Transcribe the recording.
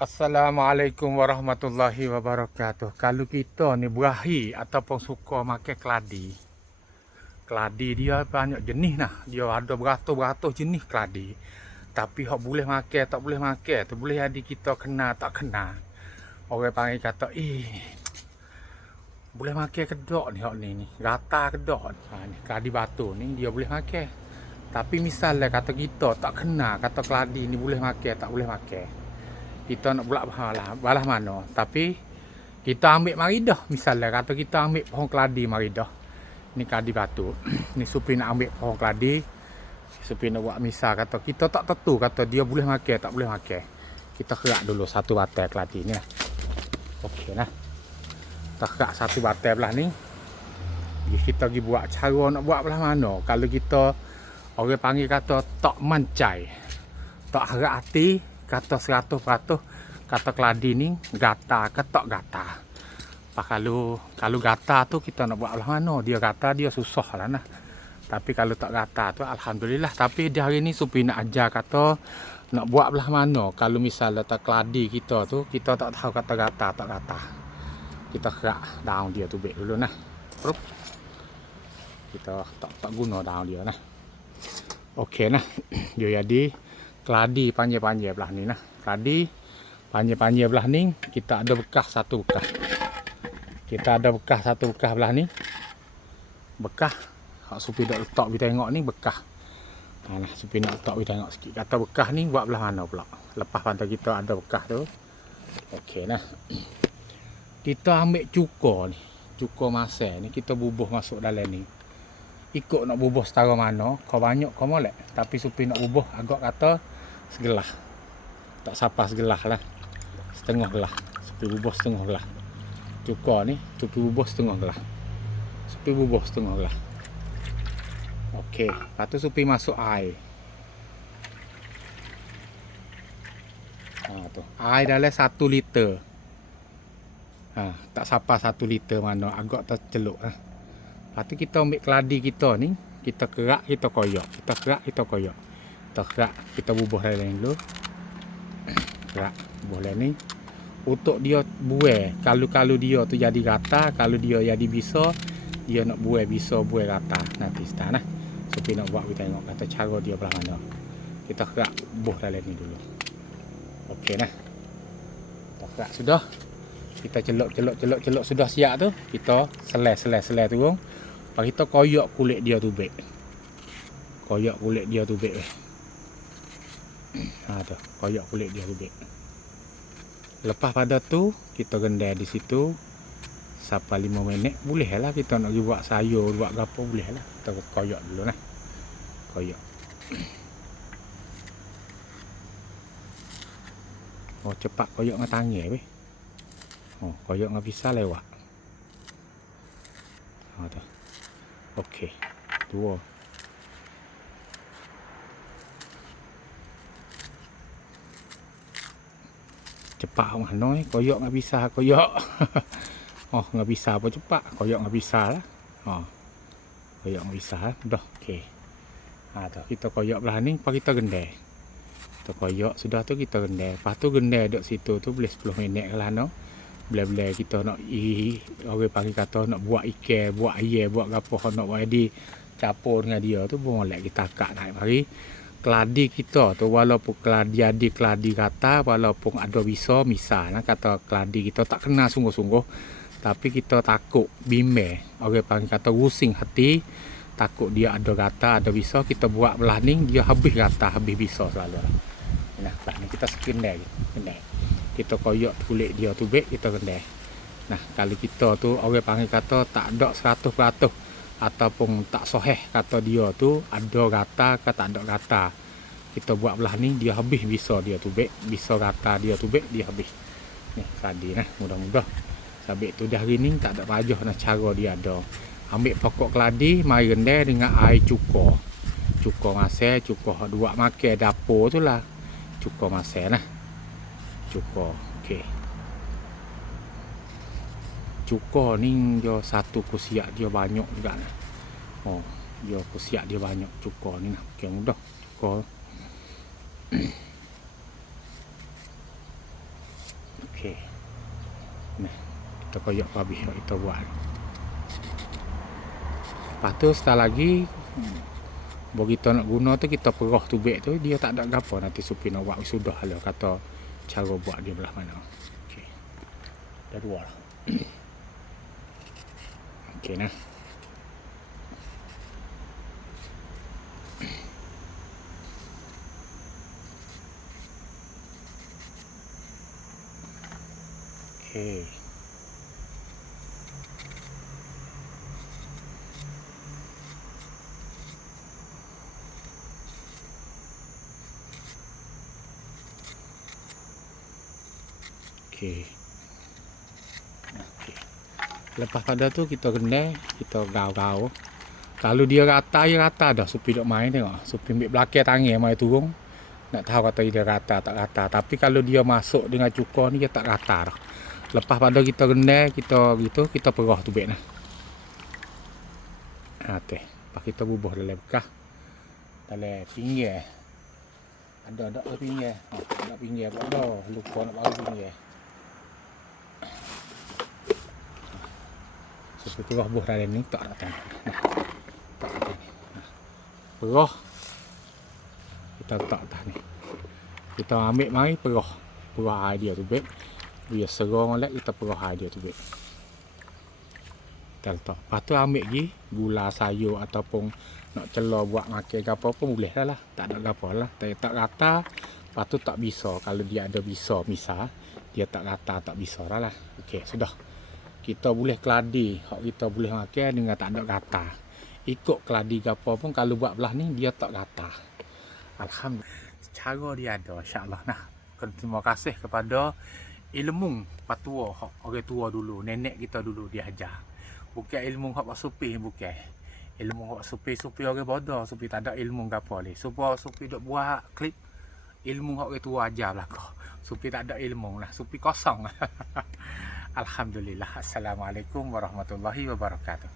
Assalamualaikum warahmatullahi wabarakatuh. Kalau kita ni berahi ataupun suka makan keladi. Keladi dia banyak jenis nah. Dia ada beratus-beratus jenis keladi. Tapi hak boleh makan tak boleh makan tu boleh jadi kita kena tak kena. Orang panggil kata, "Eh, boleh makan kedok ni hak ni ni. Rata kedok." Ha ni keladi batu ni dia boleh makan. Tapi misalnya kata kita tak kena kata keladi ni boleh makan tak boleh makan kita nak pula balah, balah mana. Tapi kita ambil maridah misalnya. Kata kita ambil pohon keladi maridah. Ni keladi batu. Ni supi nak ambil pohon keladi. Supi nak buat misal. Kata kita tak tentu. Kata dia boleh makan tak boleh makan kita kerak dulu satu batai keladi ni okey lah kita kerak satu batai belah ni. Kita pergi buat cara nak buat belah mana. Kalau kita orang panggil kata tak mancai. Tak harap hati kata 100% kata keladi ni gata ketok gata. Pak kalau kalau gata tu kita nak buat mana dia gata dia susah lah nah. Tapi kalau tak gata tu alhamdulillah tapi di hari ni supi nak ajar kata nak buat belah mana kalau misalnya tak keladi kita tu kita tak tahu kata gata tak gata. Kita kerak daun dia tu baik dulu nah. Prup. Kita tak tak guna daun dia nah. Okey nah. dia jadi keladi panjang-panjang belah ni nah. Keladi panjang-panjang belah ni kita ada bekas satu bekas. Kita ada bekas satu bekas belah ni. Bekas hak supi dak letak kita tengok ni bekas. Ha nah supi nak letak kita tengok sikit. Kata bekas ni buat belah mana pula. Lepas pantai kita ada bekas tu. Okey nah. Kita ambil cukur ni. Cukur masa ni kita bubuh masuk dalam ni ikut nak bubuh setara mana kau banyak kau molek tapi supi nak bubuh agak kata segelah tak sapa segelah lah setengah gelah supi bubuh setengah gelah cuka ni supi bubuh setengah gelah supi bubuh setengah gelah Okey, lepas tu supi masuk air. Ha tu. Air dalam satu liter. Ha, tak sapa satu liter mana agak terceluk lah. Lepas tu kita ambil keladi kita ni, kita kerak, kita koyak. Kita kerak, kita koyak. Kita kerak kita bubuh lain dulu kerak bubuh lain ni. Untuk dia buai kalau-kalau dia tu jadi rata kalau dia jadi bisa dia nak buai bisa buai rata nanti start nah supi nak buat kita tengok kata cara dia belah mana kita kerak bubuh lain ni dulu. Okey nah. Kita kerak sudah. Kita celok celok celok celok sudah siap tu. Kita selai selai selai turun Lepas kita koyak kulit dia tu baik koyak kulit dia tu baik ha tu. Koyak kulit dia rubik lepas pada tu kita gendai di situ. Sampai 5 minit boleh lah kita nak pergi buat sayur buat apa boleh lah. Kita koyak dulu nah koyak. Oh cepat koyak dengan tangan weh oh koyak dengan pisau lewat. Ha tu okey dua. Cepat mana eh koyak nggak bisa koyak oh nggak bisa apa cepat. Koyak nggak bisa lah. Oh. Koyak nggak bisa lah. Dah okey ha tu kita koyak belah ni pa kita gendai. Kita koyak sudah tu kita gendai. Lepas tu gendai duduk situ tu boleh 10 minit lah no bila-bila kita nak i orang panggil kata nak buat ikan buat air buat apa nak buat jadi campur dengan dia tu boleh kita akak naik mari. Keladi kita tu walaupun keladi ada keladi kata walaupun ada bisa misalnya kata keladi kita tak kena sungguh-sungguh tapi kita takut bimbe orang panggil kata rusing hati takut dia ada kata ada bisa kita buat belah ni dia habis kata habis bisa selalu nah tak ni kita skin dia kena kita koyak kulit dia tu baik kita kena nah kalau kita tu orang panggil kata tak ada 100% ataupun tak soheh kata dia tu ada rata ke tak ada rata. Kita buat belah ni dia habis bisa dia tu bek. Bisa rata dia tu bek dia habis. Ni tadi nah mudah-mudah. Sabit tu dah hari ni tak ada pajah nak cara dia ada. Ambil pokok keladi mai rendai dengan air cukur. Cukur masa cukur dua makan dapur tu lah. Cukur masa nah cukur okey cukur ni dia satu kusiak dia banyak juga nah. Oh, dia kusiak dia banyak cukur ni nah. Okey mudah cukur. Okey. Nah, kita koyak habis kita buat. Lepas tu setelah lagi Bawa kita nak guna tu kita perah tubik tu dia tak ada gapo nanti supi nak buat sudah lah kata cara buat dia belah mana. Okey. Dah dua lah. Okey nah. Okey. Okey. Okey. Lepas pada tu kita kena kita gau-gau. Kalau dia rata dia rata dah supi duk main tengok. Supi ambil belakang tangan mai turun. Nak tahu kata dia rata tak rata. Tapi kalau dia masuk dengan cukur ni dia tak rata dah. Lepas pada kita kena kita gitu kita perah tu nah. Ha teh. Lepas kita bubuh dalam bekah. Dalam pinggir. Ada ada ada pinggir. Ha, ada pinggir apa dah. Lupa nak bagi pinggir. Seperti perah buh dalam ni tak datang. Nah. Tak datang. Nah. Perah. Kita letak atas ni. Kita ambil mari perah. Perah dia tu baik. Dia serong lek kita perah dia tu baik. Kita letak. Lepas tu ambil lagi gula sayur ataupun nak celor buat makan ke apa pun boleh dah lah. Tak ada apa lah. Tak, tak rata. Lepas tu tak bisa. Kalau dia ada bisa misal. Dia tak rata tak bisa dah lah. Okey sudah. Kita boleh keladi. Hak kita boleh makan dengan tak ada rata. Ikut keladi ke apa pun kalau buat belah ni dia tak rata. Alhamdulillah. Cara dia ada insya-Allah. Nah, terima kasih kepada ilmu patua hak orang tua dulu, nenek kita dulu dia ajar. Bukan ilmu hak supi bukan. Ilmu hak supi-supi orang bodoh, supi tak ada ilmu gapo ni. Supaya supi duk buat klip ilmu hak orang tua ajar belaka. Supi tak ada ilmu lah, supi kosong. Alhamdulillah. Assalamualaikum warahmatullahi wabarakatuh.